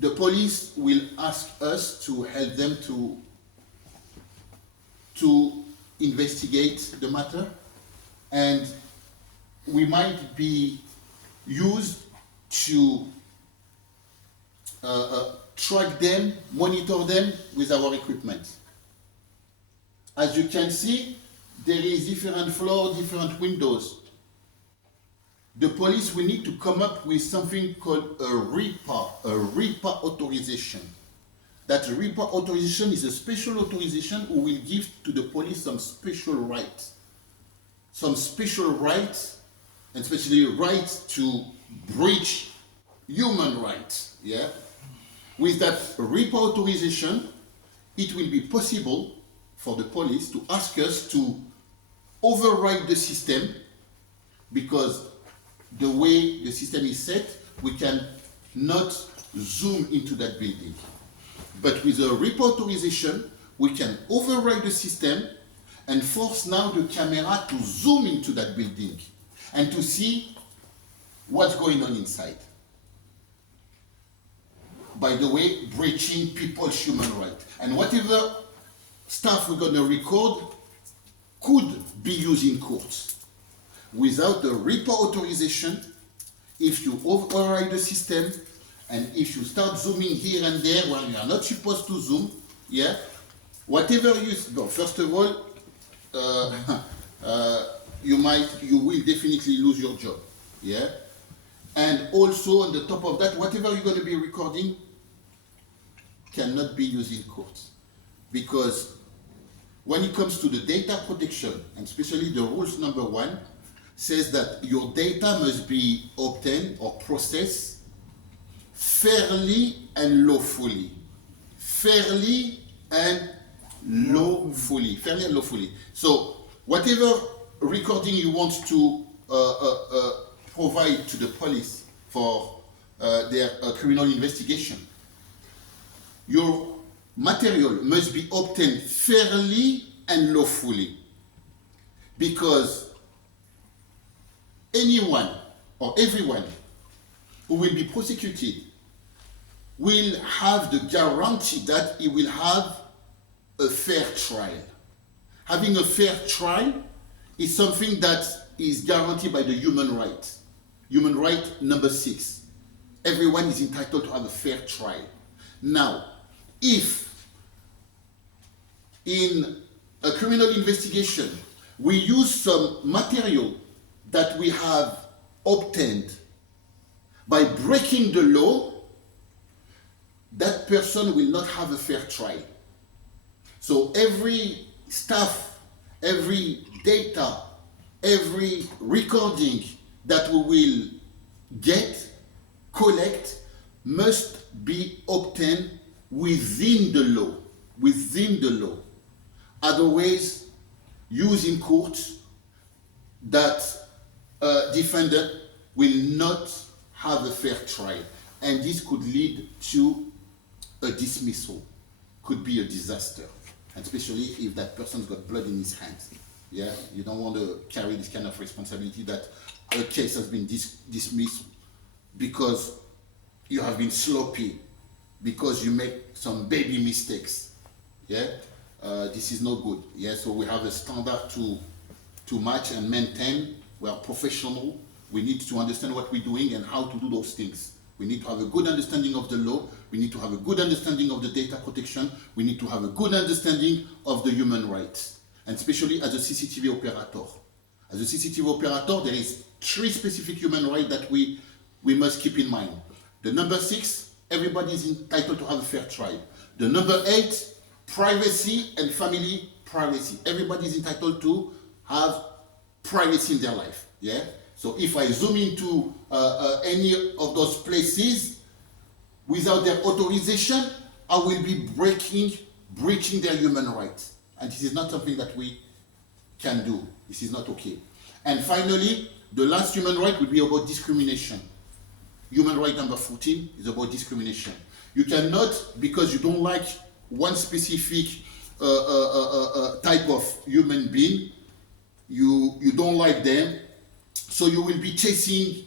the police will ask us to help them to investigate the matter, and we might be used to track them, monitor them with our equipment. As you can see, there is different floors, different windows. The police will need to come up with something called a RIPA authorization. That RIPA authorization is a special authorization who will give to the police some special rights. Some special rights, and especially rights to breach human rights. Yeah? With that RIPA authorization, it will be possible for the police to ask us to override the system, because the way the system is set, we can not zoom into that building. But with a RIPA authorization, we can override the system and force now the camera to zoom into that building and to see what's going on inside. By the way, breaching people's human rights. And whatever stuff we're going to record could be used in courts. Without the RIPA authorization, if you override the system, and if you start zooming here and there where you are not supposed to zoom, yeah, whatever you, no, first of all, you will definitely lose your job, yeah. And also on the top of that, whatever you're going to be recording cannot be used in court, because when it comes to the data protection, and especially the rules number 1, says that your data must be obtained or processed fairly and lawfully. Fairly and lawfully. Fairly and lawfully. So whatever recording you want to provide to the police for their criminal investigation, your material must be obtained fairly and lawfully, because anyone or everyone who will be prosecuted will have the guarantee that he will have a fair trial. Having a fair trial is something that is guaranteed by the human right. Human right number 6. Everyone is entitled to have a fair trial. Now, if in a criminal investigation we use some material that we have obtained by breaking the law, that person will not have a fair trial. So every stuff, every data, every recording that we will collect, must be obtained within the law. Within the law. Otherwise, used in court, that defendant will not have a fair trial, and this could lead to a dismissal, could be a disaster, and especially if that person's got blood in his hands. Yeah, you don't want to carry this kind of responsibility that a case has been dismissed because you have been sloppy, because you make some baby mistakes. Yeah, this is not good. Yeah, so we have a standard to match and maintain. We are professional. We need to understand what we're doing and how to do those things. We need to have a good understanding of the law. We need to have a good understanding of the data protection. We need to have a good understanding of the human rights, and especially as a CCTV operator. As a CCTV operator, there is 3 specific human rights that we must keep in mind. The number 6, everybody is entitled to have a fair trial. The number 8, privacy and family privacy. Everybody is entitled to have privacy in their life. Yeah. So if I zoom into any of those places without their authorization, I will be breaching their human rights, and this is not something that we can do. This is not okay. And finally, the last human right will be about discrimination. Human right number 14 is about discrimination. You cannot, because you don't like one specific type of human being, you don't like them, so you will be chasing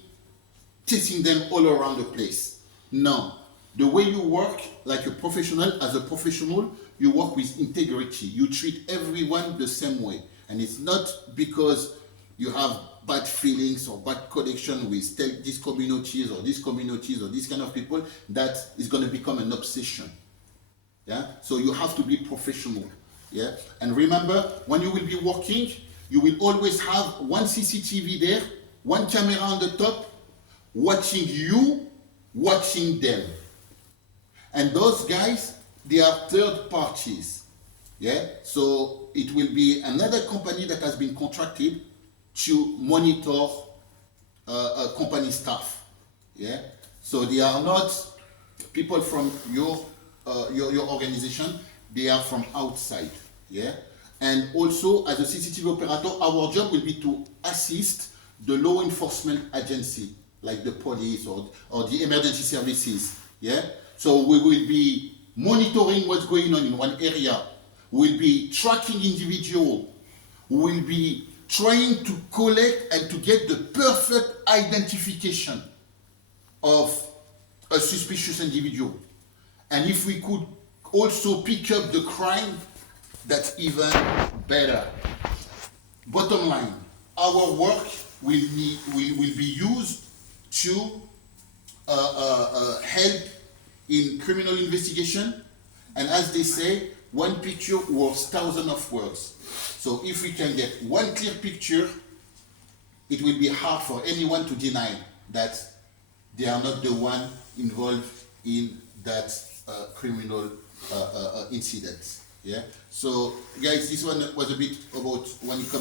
them all around the place. No, the way you work like a professional, as a professional, you work with integrity. You treat everyone the same way. And it's not because you have bad feelings or bad connection with these communities or these communities or these kind of people that is going to become an obsession. Yeah, so you have to be professional. Yeah, and remember, when you will be working, you will always have one CCTV there, one camera on the top, watching you, watching them. And those guys, they are third parties. Yeah, so it will be another company that has been contracted to monitor company staff. Yeah, so they are not people from your organization. They are from outside. Yeah, and also as a CCTV operator, our job will be to assist the law enforcement agency like the police or the emergency services. Yeah, so we will be monitoring what's going on in one area. We'll be tracking individual. We'll be trying to collect and to get the perfect identification of a suspicious individual. And if we could also pick up the crime, that's even better. Bottom line, our work will be used to help in criminal investigation. And as they say, one picture worth thousands of words. So if we can get one clear picture, it will be hard for anyone to deny that they are not the one involved in that criminal incident. Yeah. So guys, this one was a bit about when it comes